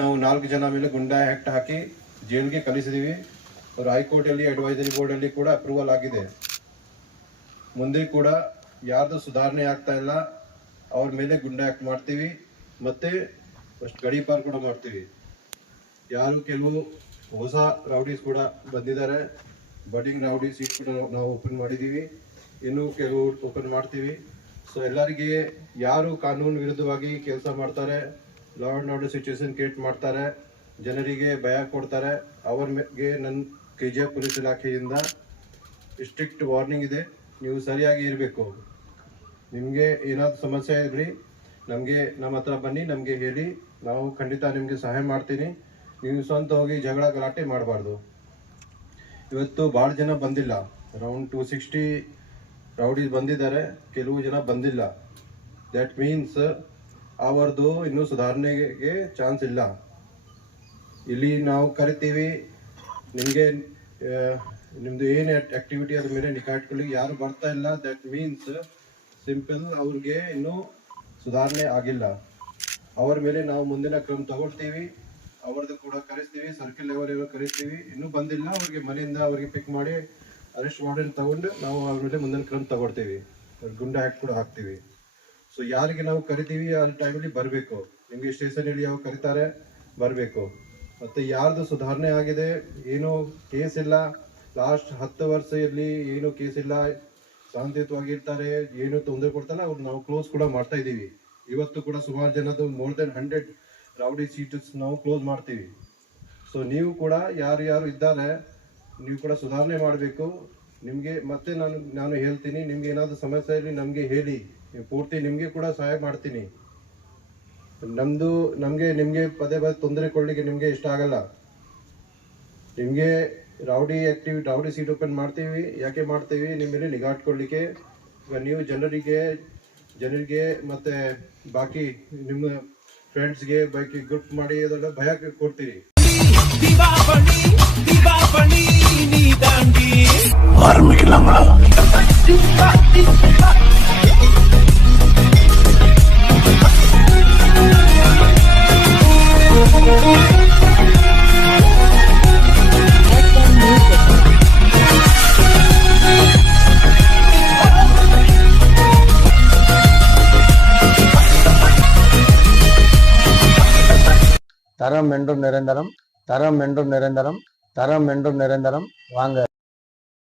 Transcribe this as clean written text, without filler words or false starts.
ನಾವು 4 ಜನ ಮೇಲೆ ಗುಂಡಾ ಆಕ್ಟ್ ಹಾಕಿ ಜೈಲ್ಗೆ ಕಳಿಸಿದೀವಿ. और ಹೈಕೋರ್ಟ್ ಅಲ್ಲಿ ಅಡ್ವೈಸರಿ ಬೋರ್ಡ್ ಅಲ್ಲಿ ಕೂಡ ಅಪ್ರೂವಲ್ ಆಗಿದೆ. ಮುಂದೆ ಕೂಡ ಯಾರ್ದು ಸುಧಾರಣೆ ಆಗ್ತಾ ಇಲ್ಲ ಅವ್ರ ಮೇಲೆ ಗುಂಡಾ ಆಕ್ಟ್ ಮಾಡ್ತೀವಿ ಮತ್ತೆ ಗಡೀಪಾರ್ ಕೂಡ ಮಾಡ್ತೀವಿ. ಯಾರು ಕೆಲವು ಹೊಸ ರೌಡೀಸ್ ಕೂಡ ಬಂದಿದ್ದಾರೆ, ಬಡಿಂಗ್ ರೌಡಿ ಸೀಟ್ ಕೂಡ ನಾವು ಓಪನ್ ಮಾಡಿದ್ದೀವಿ, ಇನ್ನೂ ಕೆಲವು ಓಪನ್ ಮಾಡ್ತೀವಿ. ಸೊ ಎಲ್ಲರಿಗೆ ಯಾರು ಕಾನೂನು ವಿರುದ್ಧವಾಗಿ ಕೆಲಸ ಮಾಡ್ತಾರೆ, law and order situation create ಮಾಡ್ತಾರೆ, ಜನರಿಗೆ ಭಯ ಕೊಡ್ತಾರೆ, ಅವ್ರಿಗೆ ನನ್ನ KGF ಪೊಲೀಸ್ ಇಲಾಖೆಯಿಂದ ಸ್ಟ್ರಿಕ್ಟ್ ವಾರ್ನಿಂಗ್ ಇದೆ. ನೀವು ಸರಿಯಾಗಿ ಇರಬೇಕು. ನಿಮಗೆ ಏನಾದರೂ ಸಮಸ್ಯೆ ಇದ್ರಿ ನಮಗೆ ನಮ್ಮ ಹತ್ರ ಬನ್ನಿ, ನಮಗೆ ಹೇಳಿ, ನಾವು ಖಂಡಿತ ನಿಮಗೆ ಸಹಾಯ ಮಾಡ್ತೀನಿ. ನೀವು ಸ್ವಂತ ಹೋಗಿ ಜಗಳ ಗಲಾಟೆ ಮಾಡಬಾರ್ದು. ಇವತ್ತು ಭಾಳ ಜನ ಬಂದಿಲ್ಲ, ಅರೌಂಡ್ 260 ರೌಡೀಸ್ ಬಂದಿದ್ದಾರೆ, ಕೆಲವು ಜನ ಬಂದಿಲ್ಲ. ದ್ಯಾಟ್ ಮೀನ್ಸ್ ಅವರದು ಇನ್ನೂ ಸುಧಾರಣೆಗೆ ಚಾನ್ಸ್ ಇಲ್ಲ. ಇಲ್ಲಿ ನಾವು ಕರಿತೀವಿ, ನಿಮ್ಮದು ಏನು ಆ್ಯಕ್ಟಿವಿಟಿ ಅದ್ರ ಮೇಲೆ ನಿಗಾ ಇಟ್ಕೊಳ್ಳಿ. ಯಾರು ಬರ್ತಾ ಇಲ್ಲ, ದ್ಯಾಟ್ ಮೀನ್ಸ್ ಸಿಂಪಲ್ ಅವ್ರಿಗೆ ಇನ್ನೂ ಸುಧಾರಣೆ ಆಗಿಲ್ಲ. ಅವ್ರ ಮೇಲೆ ನಾವು ಮುಂದಿನ ಕ್ರಮ ತಗೊಳ್ತೀವಿ. ಅವ್ರದ್ದು ಕೂಡ ಕರೆಸ್ತೀವಿ, ಸರ್ಕಲ್ ಲೆವೆಲ್ ಕರೆಸ್ತೀವಿ. ಇನ್ನೂ ಬಂದಿಲ್ಲ ಅವ್ರಿಗೆ ಮನೆಯಿಂದ ಅವ್ರಿಗೆ ಪಿಕ್ ಮಾಡಿ ಅರೆಸ್ಟ್ ವಾರೆಂಟ್ ತಗೊಂಡು ನಾವು ಅವ್ರ ಮೇಲೆ ಮುಂದಿನ ಕ್ರಮ ತಗೊಳ್ತೀವಿ. ಗುಂಡಾ ಆ್ಯಕ್ಟ್ ಕೂಡ ಹಾಕ್ತೀವಿ. ಸೊ ಯಾರಿಗೆ ನಾವು ಕರಿತೀವಿ ಆ ಟೈಮಲ್ಲಿ ಬರಬೇಕು. ನಿಮಗೆ ಸ್ಟೇಷನಲ್ಲಿ ಯಾವ ಕರೀತಾರೆ ಬರಬೇಕು. ಮತ್ತು ಯಾರ್ದು ಸುಧಾರಣೆ ಆಗಿದೆ, ಏನೂ ಕೇಸ್ ಇಲ್ಲ, ಲಾಸ್ಟ್ 10 ವರ್ಷದಲ್ಲಿ ಏನೂ ಕೇಸ್ ಇಲ್ಲ, ಶಾಂತಿಯುತವಾಗಿರ್ತಾರೆ, ಏನು ತೊಂದರೆ ಕೊಡ್ತಾರೆ, ಅವ್ರು ನಾವು ಕ್ಲೋಸ್ ಕೂಡ ಮಾಡ್ತಾ ಇದ್ದೀವಿ. ಇವತ್ತು ಕೂಡ ಸುಮಾರು ಜನದ್ದು ಮೋರ್ ದೆನ್ 100 ರೌಡಿ ಸೀಟ್ಸ್ ನಾವು ಕ್ಲೋಸ್ ಮಾಡ್ತೀವಿ. ಸೊ ನೀವು ಕೂಡ ಯಾರು ಇದ್ದಾರೆ ನೀವು ಕೂಡ ಸುಧಾರಣೆ ಮಾಡಬೇಕು. ನಿಮಗೆ ಮತ್ತೆ ನಾನು ಹೇಳ್ತೀನಿ, ನಿಮ್ಗೆ ಏನಾದರೂ ಸಮಸ್ಯೆ ಇರಲಿ ನಮಗೆ ಹೇಳಿ, ಪೂರ್ತಿ ನಿಮಗೆ ಕೂಡ ಸಹಾಯ ಮಾಡ್ತೀನಿ. ನಿಮಗೆ ಪದೇ ತೊಂದರೆ ಕೊಡಲಿಕ್ಕೆ ನಿಮಗೆ ಇಷ್ಟ ಆಗಲ್ಲ. ನಿಮಗೆ ರೌಡಿ ಸೀಟ್ ಓಪನ್ ಮಾಡ್ತೀವಿ. ಯಾಕೆ ಮಾಡ್ತೀವಿ? ನಿಮ್ಮ ಮೇಲೆ ನಿಗಾ ಇಟ್ಕೊಳ್ಳಿಕ್ಕೆ. ನೀವು ಜನರಿಗೆ ಮತ್ತೆ ಬಾಕಿ ನಿಮ್ಮ ಫ್ರೆಂಡ್ಸ್ಗೆ ಬಾಕಿ ಗ್ರೂಪ್ ಮಾಡಿ ಅದೆಲ್ಲ ಭಯ ಕೊಡ್ತೀರಿ. தரம் என்றும் நிரந்தரம், தரம் என்றும் நிரந்தரம், தரம் என்றும் நிரந்தரம். வாங்க.